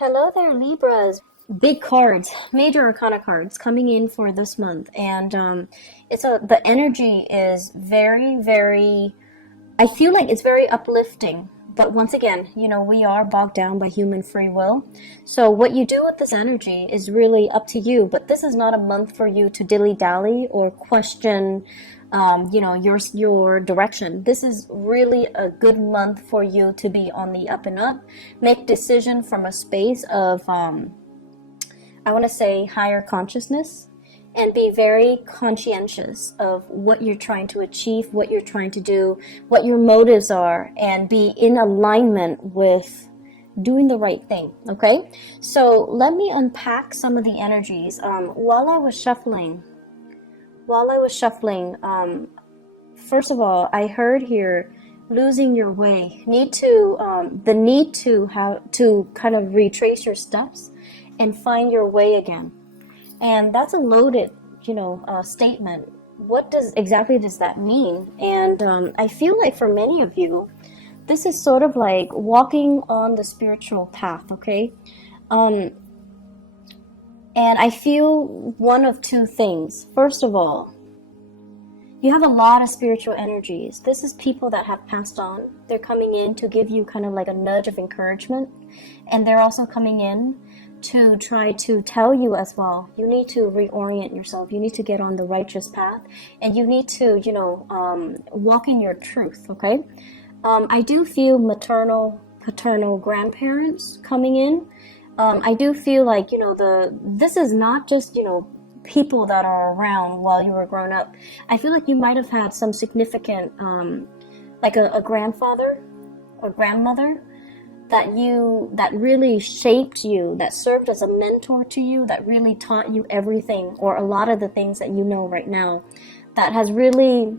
Hello there, Libras. Big cards, major arcana cards coming in for this month, and the energy is very. I feel like it's very uplifting. But once again, we are bogged down by human free will. So what you do with this energy is really up to you. But this is not a month for you to dilly dally or question, your direction. This is really a good month for you to be on the up and up. Make decision from a space of, I want to say, higher consciousness, and be very conscientious of what you're trying to achieve, what you're trying to do, what your motives are, and be in alignment with doing the right thing. Okay, so let me unpack some of the energies. While I was shuffling, first of all, I heard here losing your way, the need to have to kind of retrace your steps and find your way again. And that's a loaded, statement. What exactly does that mean? And I feel like for many of you, this is sort of like walking on the spiritual path, okay? And I feel one of two things. First of all, you have a lot of spiritual energies. This is people that have passed on. They're coming in to give you kind of like a nudge of encouragement. And they're also coming in to try to tell you as well, you need to reorient yourself. You need to get on the righteous path. And you need to, walk in your truth, okay? I do feel maternal, paternal grandparents coming in. I do feel like, this is not just, people that are around while you were growing up. I feel like you might have had some significant, like a grandfather or grandmother that really shaped you, that served as a mentor to you, that really taught you everything or a lot of the things that you know right now, that has really,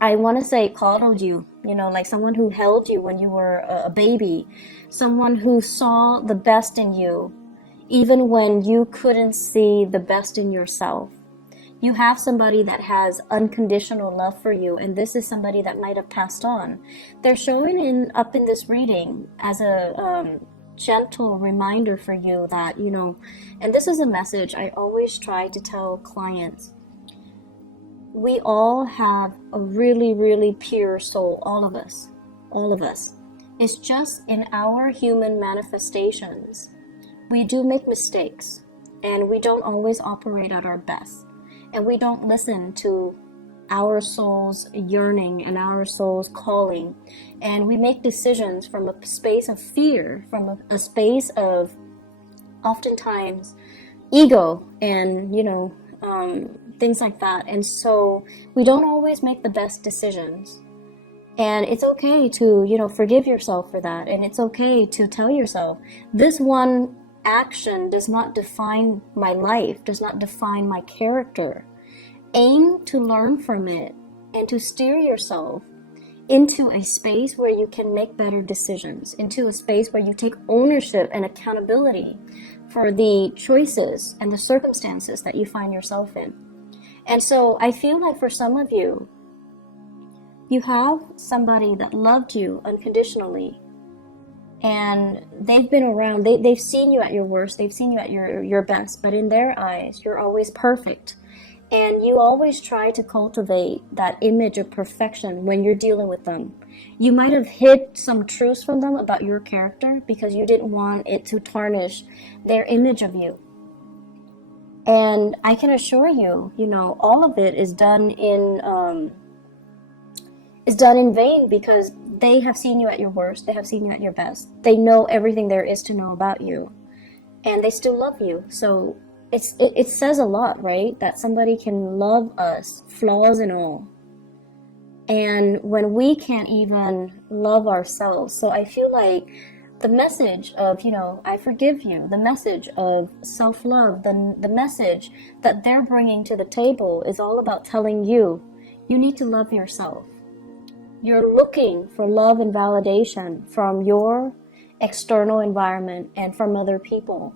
I want to say, coddled you, like someone who held you when you were a baby, someone who saw the best in you, even when you couldn't see the best in yourself. You have somebody that has unconditional love for you, and this is somebody that might have passed on. They're showing up in this reading as a gentle reminder for you that, and this is a message I always try to tell clients. We all have a really, really pure soul, all of us. It's just in our human manifestations, we do make mistakes, and we don't always operate at our best. And we don't listen to our soul's yearning and our soul's calling. And we make decisions from a space of fear, from a space of oftentimes ego and, things like that. And so we don't always make the best decisions. And it's okay to, forgive yourself for that. And it's okay to tell yourself, this one action does not define my life, does not define my character. Aim to learn from it and to steer yourself into a space where you can make better decisions, into a space where you take ownership and accountability for the choices and the circumstances that you find yourself in. And so I feel like for some of you, you have somebody that loved you unconditionally, and they've been around, they've seen you at your worst, they've seen you at your best, but in their eyes, you're always perfect. And you always try to cultivate that image of perfection when you're dealing with them. You might have hid some truths from them about your character because you didn't want it to tarnish their image of you. And I can assure you, all of it is done in vain, because they have seen you at your worst, they have seen you at your best. They know everything there is to know about you, and they still love you. So it says a lot, right? That somebody can love us, flaws and all. And when we can't even love ourselves. So I feel like the message of, I forgive you, the message of self-love, the message that they're bringing to the table is all about telling you, you need to love yourself. You're looking for love and validation from your external environment and from other people.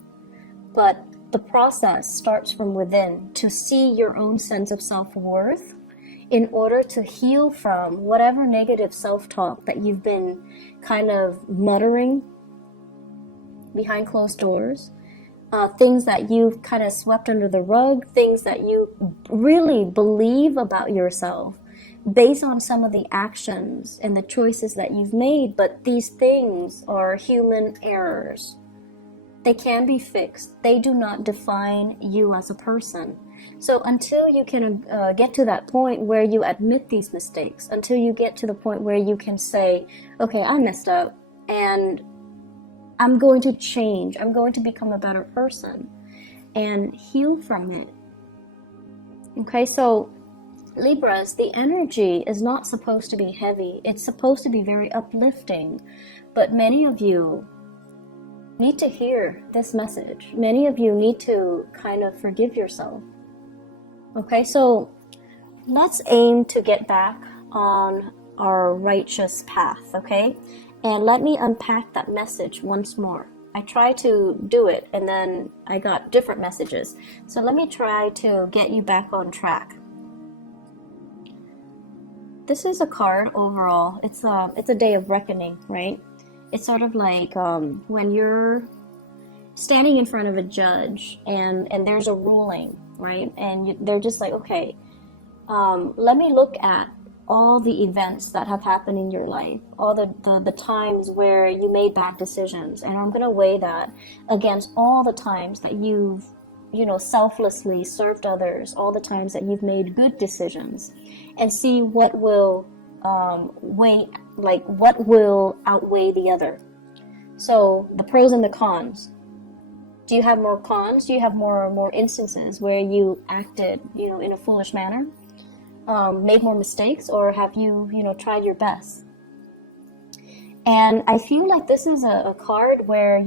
But the process starts from within, to see your own sense of self-worth in order to heal from whatever negative self-talk that you've been kind of muttering behind closed doors, things that you've kind of swept under the rug, things that you really believe about yourself based on some of the actions and the choices that you've made. But these things are human errors. They can be fixed. They do not define you as a person. So until you can get to that point where you admit these mistakes, until you get to the point where you can say, okay, I messed up and I'm going to change. I'm going to become a better person and heal from it. Okay, so Libras, the energy is not supposed to be heavy. It's supposed to be very uplifting. But many of you need to hear this message. Many of you need to kind of forgive yourself. Okay, so let's aim to get back on our righteous path, okay? And let me unpack that message once more. I tried to do it and then I got different messages. So let me try to get you back on track. This is a card overall. It's a day of reckoning, right? It's sort of like when you're standing in front of a judge and there's a ruling, right? And they're just like, okay, let me look at all the events that have happened in your life, all the times where you made bad decisions, and I'm going to weigh that against all the times that you've, selflessly served others, all the times that you've made good decisions, and see what will what will outweigh the other. So the pros and the cons. Do you have more cons? Do you have more instances where you acted, in a foolish manner, made more mistakes, or have you, tried your best? And I feel like this is a card where,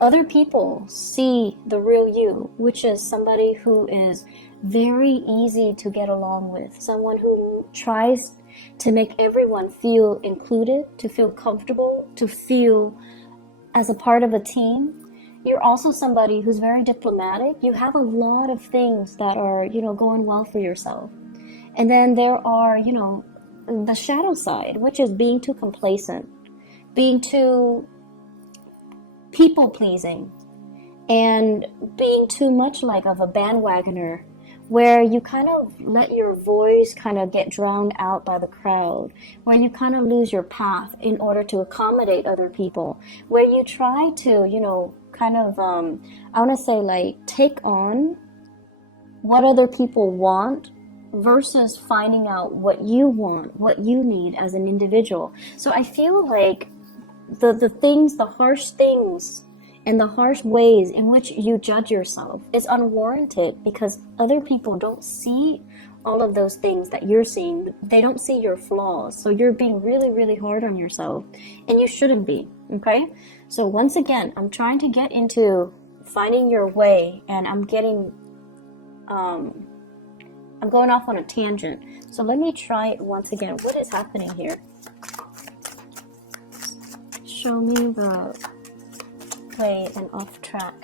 other people see the real you, which is somebody who is very easy to get along with, someone who tries to make everyone feel included, to feel comfortable, to feel as a part of a team. You're also somebody who's very diplomatic. You have a lot of things that are, going well for yourself. And then there are, the shadow side, which is being too complacent, being too people-pleasing, and being too much like of a bandwagoner, where you kind of let your voice kind of get drowned out by the crowd, where you kind of lose your path in order to accommodate other people, where you try to, I want to say like take on what other people want versus finding out what you want, what you need as an individual. So I feel like the harsh things and the harsh ways in which you judge yourself is unwarranted, because other people don't see all of those things that you're seeing. They don't see your flaws. So you're being really, really hard on yourself, and you shouldn't be, okay? So once again, I'm trying to get into finding your way, and I'm going off on a tangent. So let me try it once again. What is happening here? Show me the way and off track.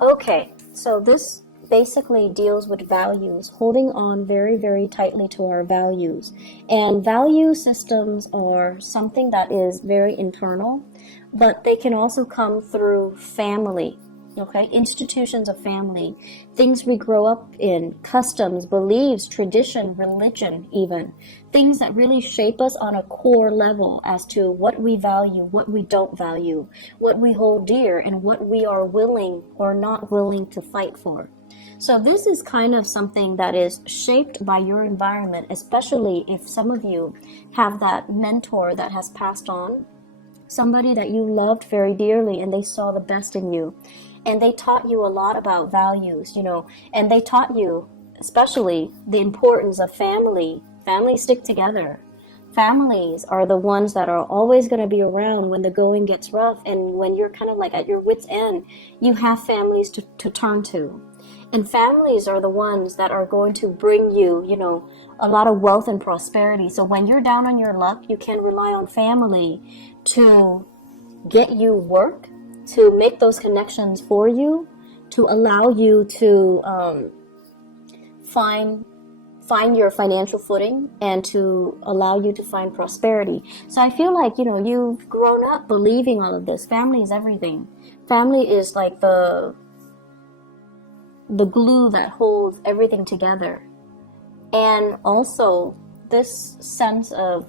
Okay, so this basically deals with values, holding on very, very tightly to our values. And value systems are something that is very internal, but they can also come through family. Okay, institutions of family, things we grow up in, customs, beliefs, tradition, religion, even things that really shape us on a core level as to what we value, what we don't value, what we hold dear, and what we are willing or not willing to fight for. So this is kind of something that is shaped by your environment, especially if some of you have that mentor that has passed on, somebody that you loved very dearly and they saw the best in you. And they taught you a lot about values, and they taught you especially the importance of family. Families stick together. Families are the ones that are always going to be around when the going gets rough, and when you're kind of like at your wit's end, you have families to turn to. And families are the ones that are going to bring you, a lot of wealth and prosperity. So when you're down on your luck, you can rely on family to get you work, to make those connections for you, to allow you to find find your financial footing and to allow you to find prosperity. So I feel like, you've grown up believing all of this. Family is everything. Family is like the glue that holds everything together. And also this sense of,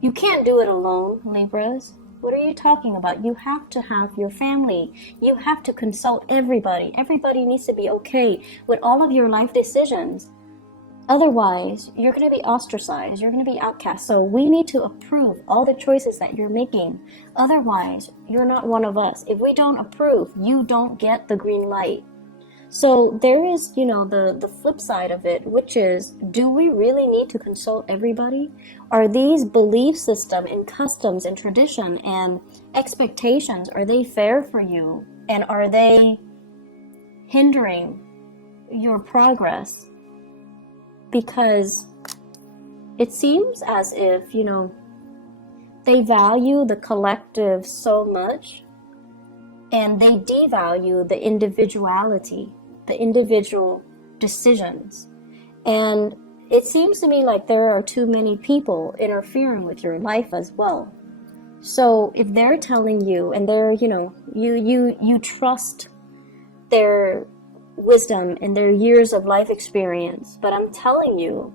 you can't do it alone, Libras. What are you talking about? You have to have your family. You have to consult everybody. Everybody needs to be okay with all of your life decisions. Otherwise, you're going to be ostracized. You're going to be outcast. So we need to approve all the choices that you're making. Otherwise, you're not one of us. If we don't approve, you don't get the green light. So there is, the flip side of it, which is, do we really need to consult everybody? Are these belief system and customs and tradition and expectations, are they fair for you? And are they hindering your progress? Because it seems as if, they value the collective so much and they devalue the individuality, the individual decisions. And it seems to me like there are too many people interfering with your life as well. So if they're telling you and they're, you trust their wisdom and their years of life experience, but I'm telling you,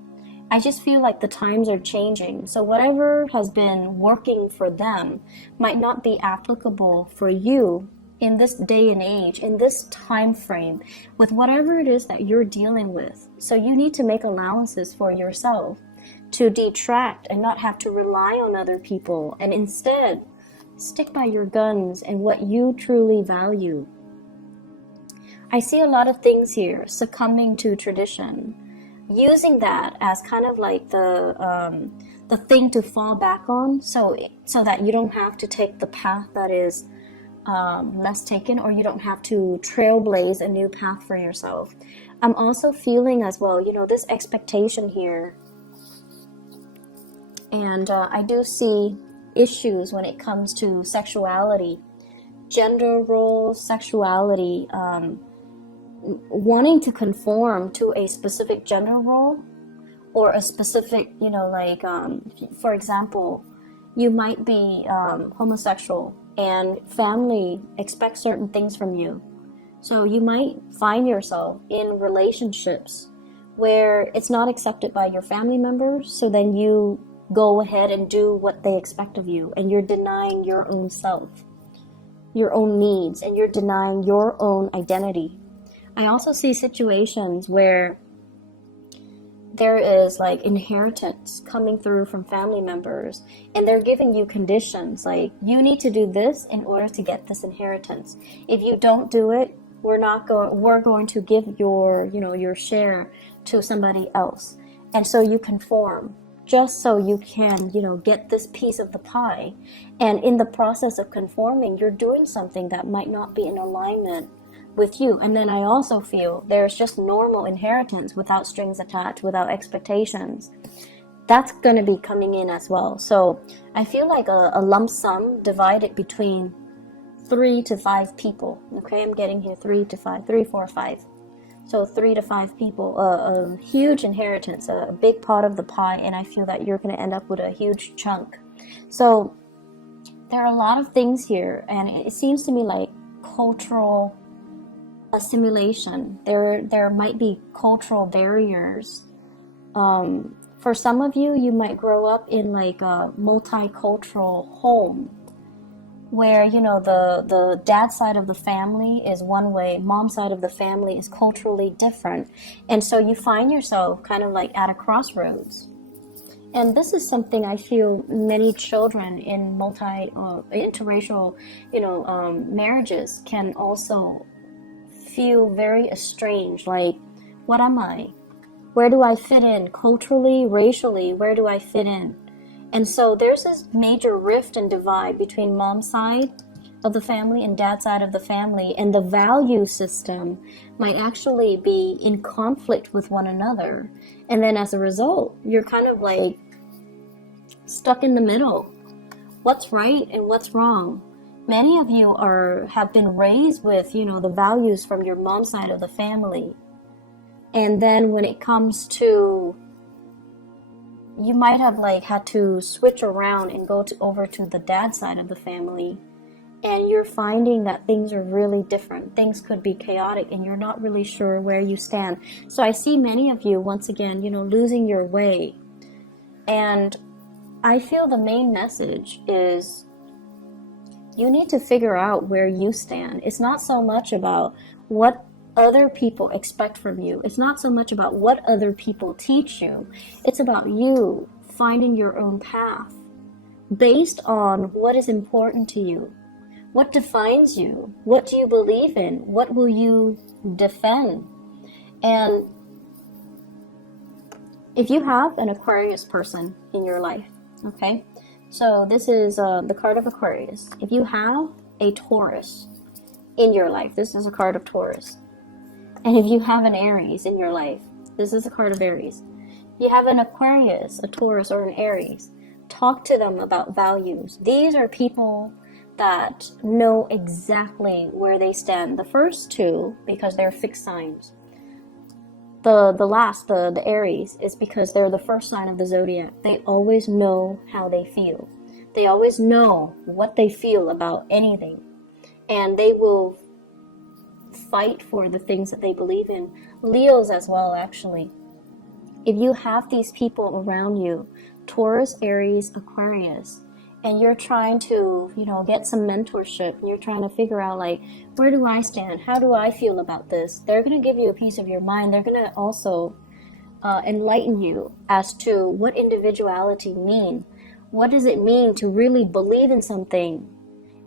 I just feel like the times are changing. So whatever has been working for them might not be applicable for you in this day and age, in this time frame, with whatever it is that you're dealing with. So you need to make allowances for yourself to detract and not have to rely on other people, and instead stick by your guns and what you truly value. I see a lot of things here succumbing to tradition, using that as kind of like the thing to fall back on, so that you don't have to take the path that is less taken, or you don't have to trailblaze a new path for yourself. I'm also feeling as well, this expectation here, and I do see issues when it comes to sexuality, gender roles, sexuality, wanting to conform to a specific gender role or a specific, for example, you might be homosexual and family expects certain things from you. So you might find yourself in relationships where it's not accepted by your family members, so then you go ahead and do what they expect of you, and you're denying your own self, your own needs, and you're denying your own identity. I also see situations where there is like inheritance coming through from family members, and they're giving you conditions like, you need to do this in order to get this inheritance. If you don't do it, we're going to give your share to somebody else. And so you conform just so you can, get this piece of the pie. And in the process of conforming, you're doing something that might not be in alignment with you. And then I also feel there's just normal inheritance without strings attached, without expectations. That's going to be coming in as well. So I feel like a lump sum divided between 3 to 5 people. Okay, I'm getting here 3 to 5, 3, 4, 5. So 3 to 5 people, a huge inheritance, a big part of the pie, and I feel that you're going to end up with a huge chunk. So there are a lot of things here, and it seems to me like cultural assimilation. There might be cultural barriers. For some of you, you might grow up in like a multicultural home where, the dad side of the family is one way, mom side of the family is culturally different. And so you find yourself kind of like at a crossroads. And this is something I feel many children in interracial, marriages can also feel very estranged. Like, what am I? Where do I fit in culturally, racially? Where do I fit in? And so there's this major rift and divide between mom's side of the family and dad's side of the family, and the value system might actually be in conflict with one another. And then as a result, you're kind of like stuck in the middle. What's right and what's wrong? Many of you have been raised with, the values from your mom's side of the family. And then when it comes to you might have like had to switch around and go over to the dad side of the family, and you're finding that things are really different. Things could be chaotic and you're not really sure where you stand. So I see many of you, once again, losing your way. And I feel the main message is you need to figure out where you stand. It's not so much about what other people expect from you. It's not so much about what other people teach you. It's about you finding your own path based on what is important to you. What defines you? What do you believe in? What will you defend? And if you have an Aquarius person in your life, okay? So this is the card of Aquarius. If you have a Taurus in your life, this is a card of Taurus. And if you have an Aries in your life, this is a card of Aries. If you have an Aquarius, a Taurus, or an Aries, talk to them about values. These are people that know exactly where they stand. The first two, because they're fixed signs. The Aries, is because they're the first sign of the zodiac. They always know how they feel. They always know what they feel about anything. And they will fight for the things that they believe in. Leos as well, actually. If you have these people around you, Taurus, Aries, Aquarius, and you're trying to, get some mentorship, and you're trying to figure out, like, where do I stand? How do I feel about this? They're going to give you a piece of your mind. They're going to also enlighten you as to what individuality means. What does it mean to really believe in something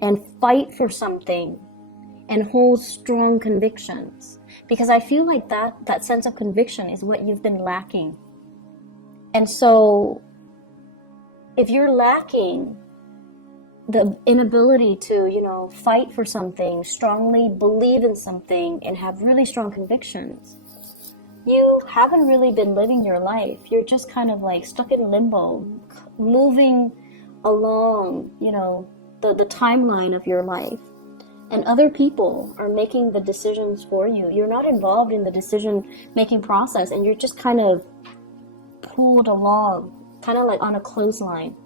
and fight for something and hold strong convictions? Because I feel like that sense of conviction is what you've been lacking. And so if you're lacking the inability to, fight for something, strongly believe in something, and have really strong convictions, you haven't really been living your life. You're just kind of like stuck in limbo, moving along, the timeline of your life. And other people are making the decisions for you. You're not involved in the decision-making process, and you're just kind of pulled along, kind of like on a clothesline.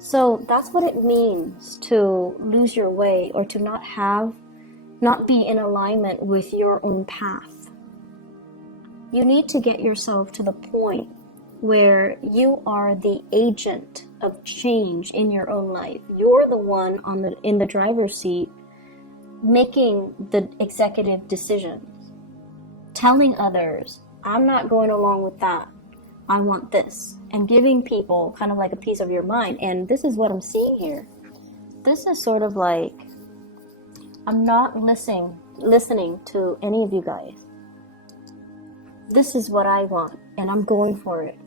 So that's what it means to lose your way, or to not be in alignment with your own path. You need to get yourself to the point where you are the agent of change in your own life. You're the one in the driver's seat, making the executive decisions, telling others, I'm not going along with that. I want this, and giving people kind of like a piece of your mind. And this is what I'm seeing here. This is sort of like, I'm not listening to any of you guys. This is what I want, and I'm going for it.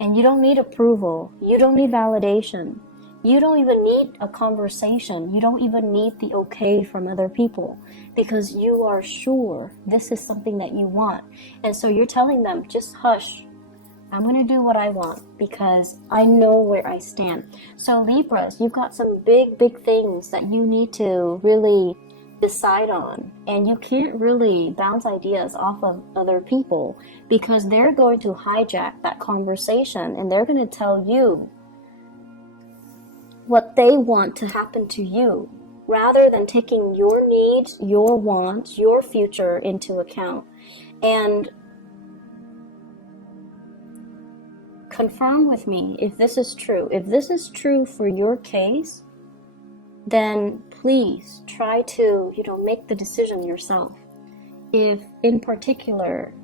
And you don't need approval. You don't need validation. You don't even need a conversation. You don't even need the okay from other people, because you are sure this is something that you want. And so you're telling them, just hush. I'm going to do what I want because I know where I stand. So Libras, you've got some big, big things that you need to really decide on. And you can't really bounce ideas off of other people, because they're going to hijack that conversation, and they're going to tell you what they want to happen to you, rather than taking your needs, your wants, your future into account. And confirm with me if this is true. If this is true for your case, then please try to, make the decision yourself. If in particular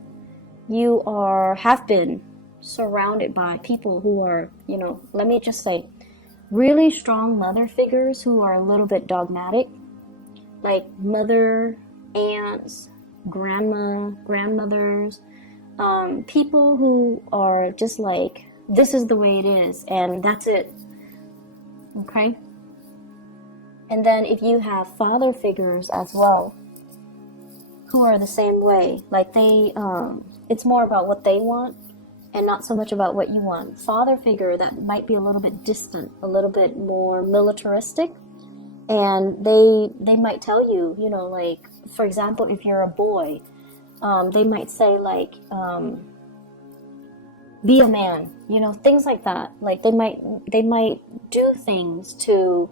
you have been surrounded by people who are, let me just say, really strong mother figures who are a little bit dogmatic, like mother, aunts, grandmothers, people who are just like, this is the way it is, and that's it. Okay? And then if you have father figures as well, who are the same way, like they, it's more about what they want and not so much about what you want. Father figure that might be a little bit distant, a little bit more militaristic, and they might tell you, like, for example, if you're a boy, they might say like, be a man, things like that. Like they might do things to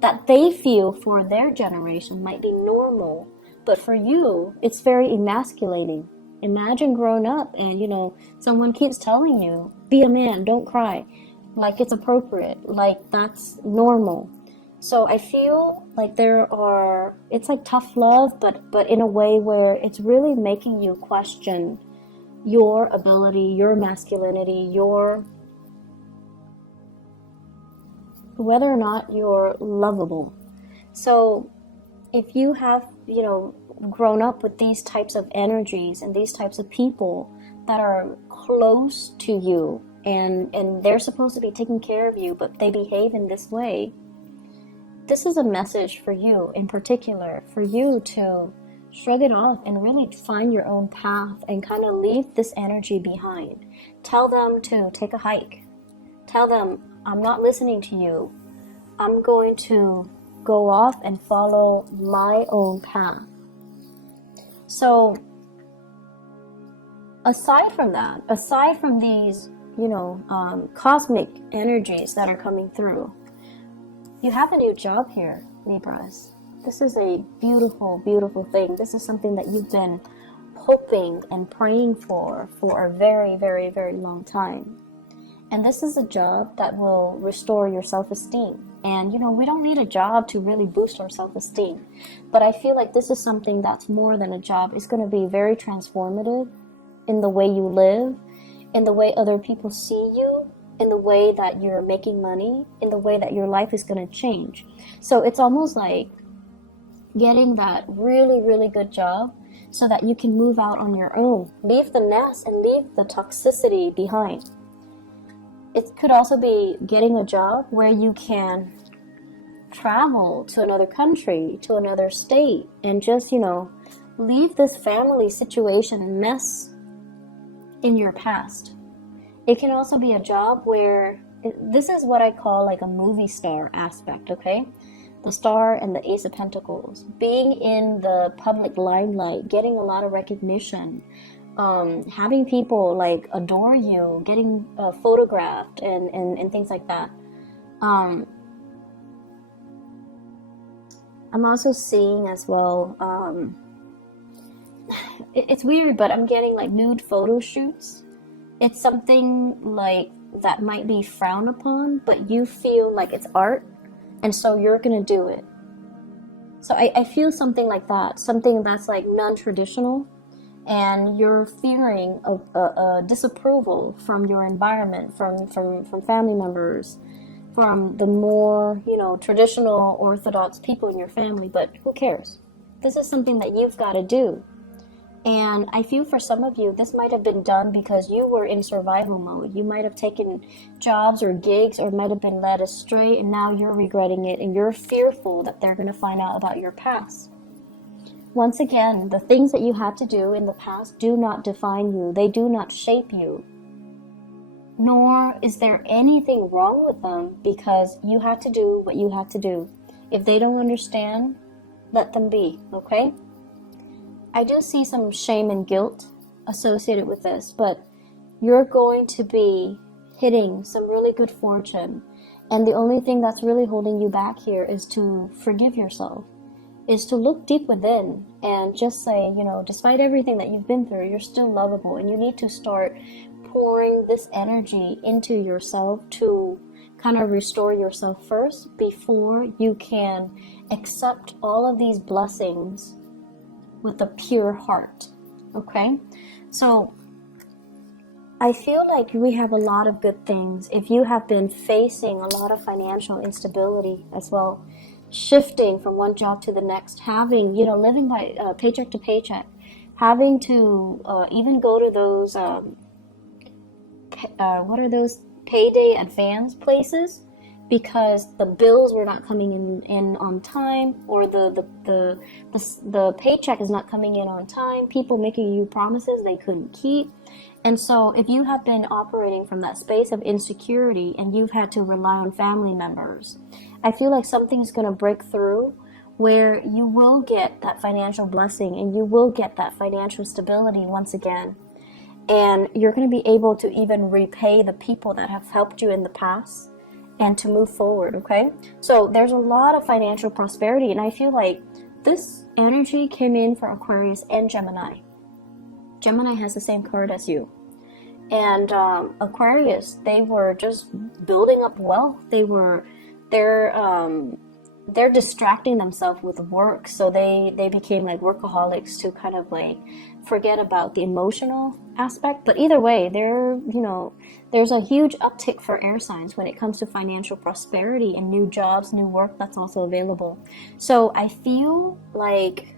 that they feel for their generation might be normal, but for you it's very emasculating. Imagine growing up and someone keeps telling you, be a man, don't cry, like it's appropriate, like that's normal. So I feel like it's like tough love, but in a way where it's really making you question your ability, your masculinity, your whether or not you're lovable. So if you have, grown up with these types of energies and these types of people that are close to you, and they're supposed to be taking care of you, but they behave in this way, this is a message for you in particular, for you to shrug it off and really find your own path and kind of leave this energy behind. Tell them to take a hike. Tell them, I'm not listening to you. I'm going to go off and follow my own path. So aside from that, aside from these, cosmic energies that are coming through, you have a new job here, Libras. This is a beautiful, beautiful thing. This is something that you've been hoping and praying for a very, very, very long time. And this is a job that will restore your self-esteem. And, we don't need a job to really boost our self-esteem. But I feel like this is something that's more than a job. It's going to be very transformative in the way you live, in the way other people see you, in the way that you're making money, in the way that your life is going to change. So it's almost like getting that really, really good job so that you can move out on your own. Leave the nest and leave the toxicity behind. It could also be getting a job where you can travel to another country, to another state, and just, leave this family situation and mess in your past. It can also be a job where, this is what I call like a movie star aspect, okay? The star and the Ace of Pentacles. Being in the public limelight, getting a lot of recognition, having people like adore you, getting photographed and things like that. I'm also seeing as well, it's weird, but I'm getting like nude photo shoots. It's something like that might be frowned upon, but you feel like it's art, and so you're gonna do it. So I feel something like that, something that's like non-traditional, and you're fearing a disapproval from your environment, from family members, from the more, traditional Orthodox people in your family, but who cares? This is something that you've got to do. And I feel for some of you, this might have been done because you were in survival mode. You might have taken jobs or gigs or might have been led astray, and now you're regretting it and you're fearful that they're going to find out about your past. Once again, the things that you had to do in the past do not define you. They do not shape you. Nor is there anything wrong with them, because you had to do what you had to do. If they don't understand, let them be, okay? I do see some shame and guilt associated with this, but you're going to be hitting some really good fortune. And the only thing that's really holding you back here is to forgive yourself, is to look deep within and just say, despite everything that you've been through, you're still lovable, and you need to start pouring this energy into yourself to kind of restore yourself first before you can accept all of these blessings with a pure heart. Okay? So I feel like we have a lot of good things. If you have been facing a lot of financial instability as well, shifting from one job to the next, having, living by paycheck to paycheck, having to even go to those, what are those payday advance places, because the bills were not coming in on time, or the paycheck is not coming in on time, people making you promises they couldn't keep. And so if you have been operating from that space of insecurity and you've had to rely on family members, I feel like something's going to break through where you will get that financial blessing and you will get that financial stability once again. And you're going to be able to even repay the people that have helped you in the past and to move forward, okay? So there's a lot of financial prosperity, and I feel like this energy came in for Aquarius and Gemini. Gemini has the same card as you. And Aquarius, they were just building up wealth. They're distracting themselves with work, so they became like workaholics to kind of like forget about the emotional aspect. But either way, there's a huge uptick for air signs when it comes to financial prosperity and new jobs, new work that's also available. So I feel like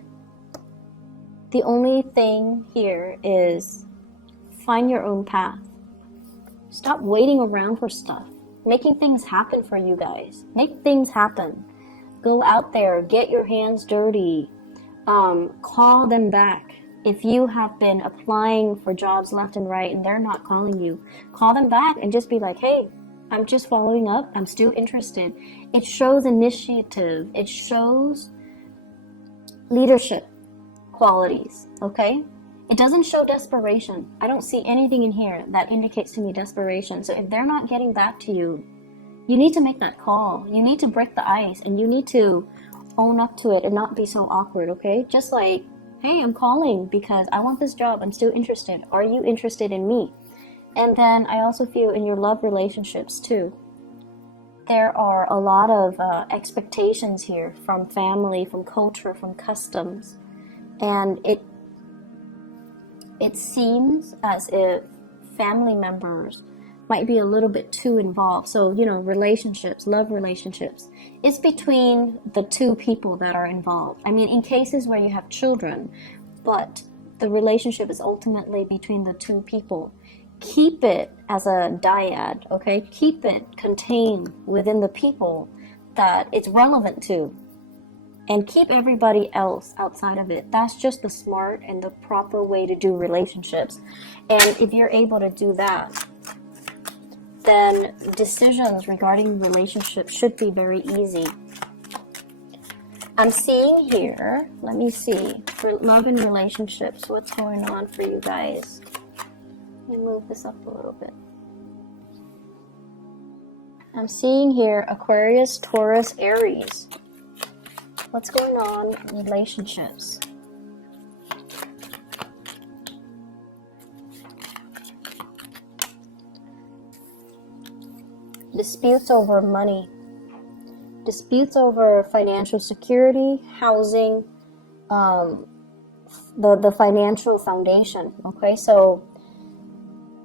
the only thing here is find your own path. Stop waiting around for stuff. Making things happen for you guys. Make things happen. Go out there, get your hands dirty. Call them back. If you have been applying for jobs left and right and they're not calling you, call them back and just be like, hey, I'm just following up. I'm still interested. It shows initiative. It shows leadership qualities, okay? It doesn't show desperation. I don't see anything in here that indicates to me desperation. So if they're not getting back to you, you need to make that call. You need to break the ice and you need to own up to it and not be so awkward, okay? Just like, hey, I'm calling because I want this job. I'm still interested. Are you interested in me? And then I also feel in your love relationships too. There are a lot of expectations here from family, from culture, from customs. And it seems as if family members might be a little bit too involved. So, relationships, love relationships, it's between the two people that are involved. I mean, in cases where you have children, but the relationship is ultimately between the two people. Keep it as a dyad, okay? Keep it contained within the people that it's relevant to. And keep everybody else outside of it. That's just the smart and the proper way to do relationships. And if you're able to do that, then decisions regarding relationships should be very easy. I'm seeing here, let me see, for love and relationships, what's going on for you guys? Let me move this up a little bit. I'm seeing here Aquarius, Taurus, Aries. What's going on in relationships? Disputes over money. Disputes over financial security, housing, the financial foundation. Okay, so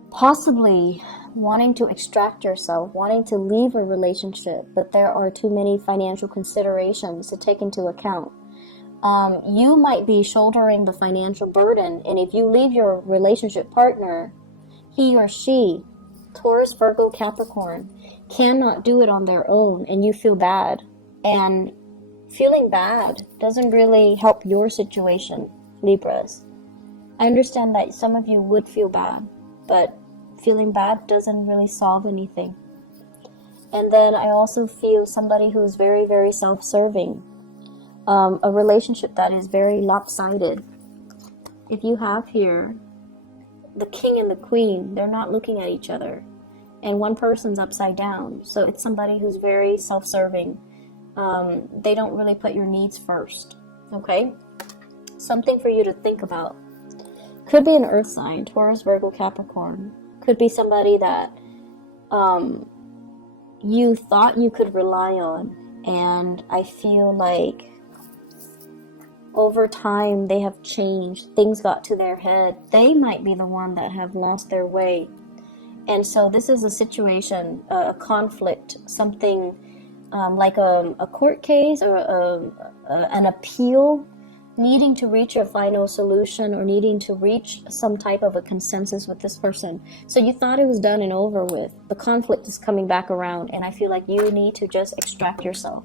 possibly wanting to extract yourself, wanting to leave a relationship, but there are too many financial considerations to take into account. You might be shouldering the financial burden, and if you leave your relationship partner, he or she, Taurus, Virgo, Capricorn, cannot do it on their own, and you feel bad. And feeling bad doesn't really help your situation, Libras. I understand that some of you would feel bad, but feeling bad doesn't really solve anything. And then I also feel somebody who's very, very self-serving. A relationship that is very lopsided. If you have here the king and the queen, they're not looking at each other. And one person's upside down. So it's somebody who's very self-serving. They don't really put your needs first. Okay? Something for you to think about. Could be an earth sign, Taurus, Virgo, Capricorn. Could be somebody that you thought you could rely on. And I feel like over time they have changed. Things got to their head. They might be the one that have lost their way. And so this is a situation, a conflict, something like a court case or an appeal, needing to reach a final solution or needing to reach some type of a consensus with this person. So you thought it was done and over with. The conflict is coming back around, and I feel like you need to just extract yourself.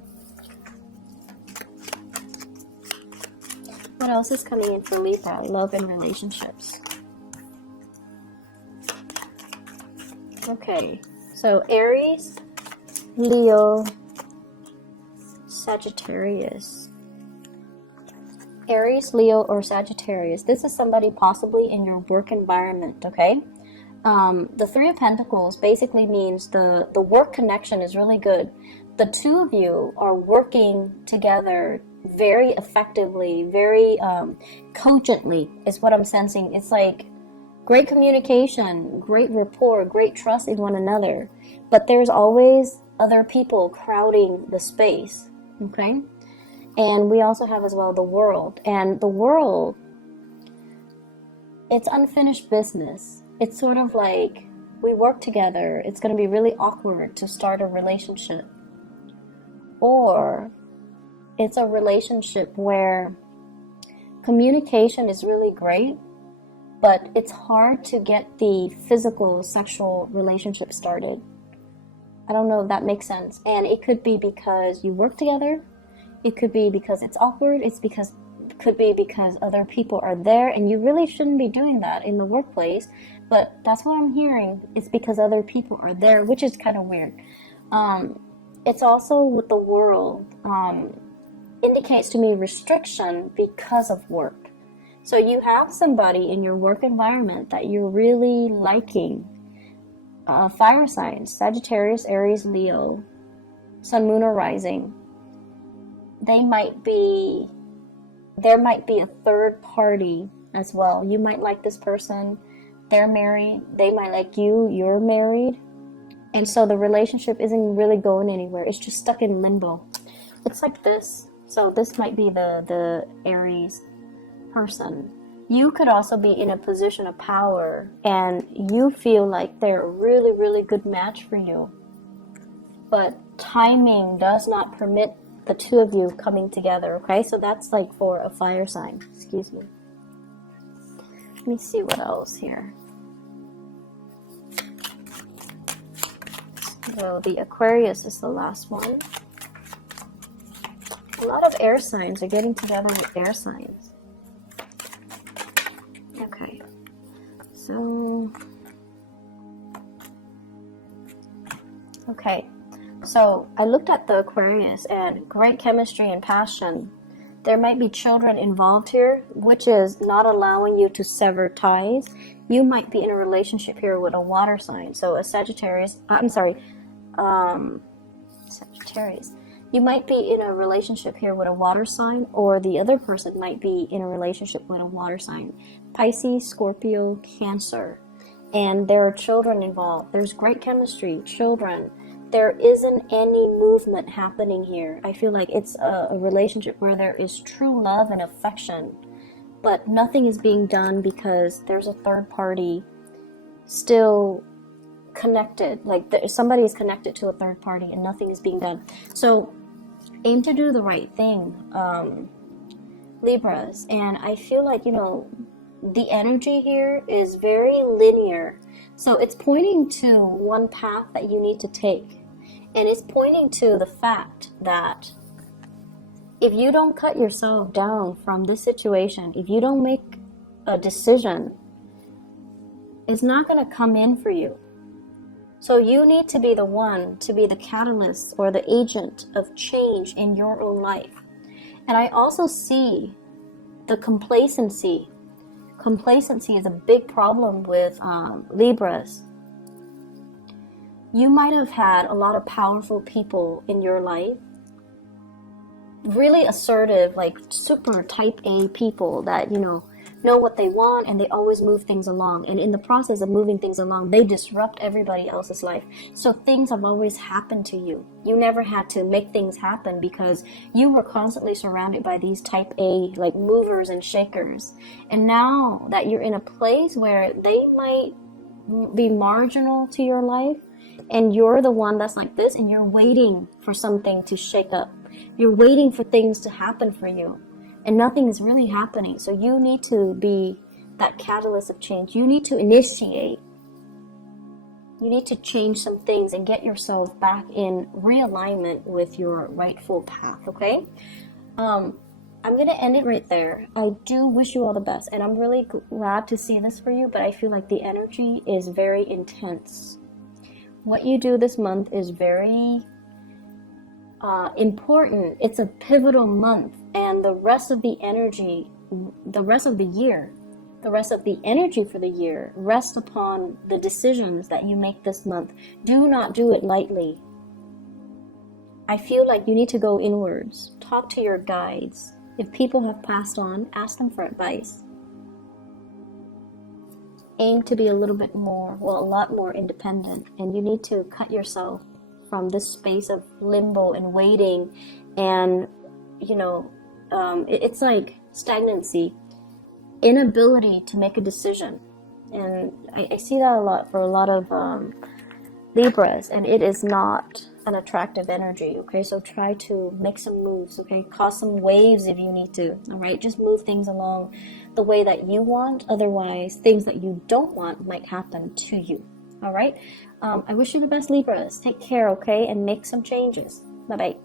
What else is coming in for Libra? Love and relationships. Okay, so Aries, Leo, Sagittarius. Aries, Leo, or Sagittarius. This is somebody possibly in your work environment, okay? The Three of Pentacles basically means the work connection is really good. The two of you are working together very effectively, very cogently is what I'm sensing. It's like great communication, great rapport, great trust in one another. But there's always other people crowding the space, okay? And we also have as well the world. And the world, it's unfinished business. It's sort of like we work together. It's going to be really awkward to start a relationship. Or it's a relationship where communication is really great, but it's hard to get the physical sexual relationship started. I don't know if that makes sense. And it could be because you work together. It could be because it's awkward. Could be because other people are there, and you really shouldn't be doing that in the workplace. But that's what I'm hearing. It's because other people are there, which is kind of weird. It's also with the world, indicates to me restriction because of work. So you have somebody in your work environment that you're really liking. Fire signs, Sagittarius, Aries, Leo, Sun, Moon, or Rising. There might be a third party as well. You might like this person. They're married. They might like you. You're married. And so the relationship isn't really going anywhere. It's just stuck in limbo. It's like this. So this might be the Aries person. You could also be in a position of power and you feel like they're a really, really good match for you. But timing does not permit the two of you coming together, okay? So that's like for a fire sign. Excuse me. Let me see what else here. So the Aquarius is the last one. A lot of air signs are getting together with air signs. Okay. So... okay. So I looked at the Aquarius and great chemistry and passion. There might be children involved here, which is not allowing you to sever ties. You might be in a relationship here with a water sign. So a Sagittarius, Sagittarius. You might be in a relationship here with a water sign, or the other person might be in a relationship with a water sign. Pisces, Scorpio, Cancer. And there are children involved. There's great chemistry, children. There isn't any movement happening here. I feel like it's a relationship where there is true love and affection, but nothing is being done because there's a third party still connected. Like somebody is connected to a third party and nothing is being done. So aim to do the right thing, Libras. And I feel like, the energy here is very linear. So it's pointing to one path that you need to take. And it's pointing to the fact that if you don't cut yourself down from this situation, if you don't make a decision, it's not going to come in for you. So you need to be the one to be the catalyst or the agent of change in your own life. And I also see the complacency. Complacency is a big problem with Libras. You might have had a lot of powerful people in your life, really assertive, like super type A people that, know what they want and they always move things along. And in the process of moving things along, they disrupt everybody else's life. So things have always happened to you. You never had to make things happen because you were constantly surrounded by these type A, like movers and shakers. And now that you're in a place where they might be marginal to your life, and you're the one that's like this, and you're waiting for something to shake up. You're waiting for things to happen for you, and nothing is really happening. So you need to be that catalyst of change. You need to initiate. You need to change some things and get yourself back in realignment with your rightful path, okay? I'm going to end it right there. I do wish you all the best, and I'm really glad to see this for you, but I feel like the energy is very intense. What you do this month is very important. It's a pivotal month, and the rest of the energy, the rest of the year, the rest of the energy for the year rests upon the decisions that you make this month. Do not do it lightly. I feel like you need to go inwards. Talk to your guides. If people have passed on, ask them for advice. Aim to be a little bit more, well, a lot more independent, and you need to cut yourself from this space of limbo and waiting, and it's like stagnancy, inability to make a decision. And I see that a lot for a lot of Libras, and it is not an attractive energy. Okay, so try to make some moves. Okay, cause some waves if you need to. All right, just move things along the way that you want. Otherwise, things that you don't want might happen to you. All right, I wish you the best, Libras. Take care, okay, and make some changes. Bye bye.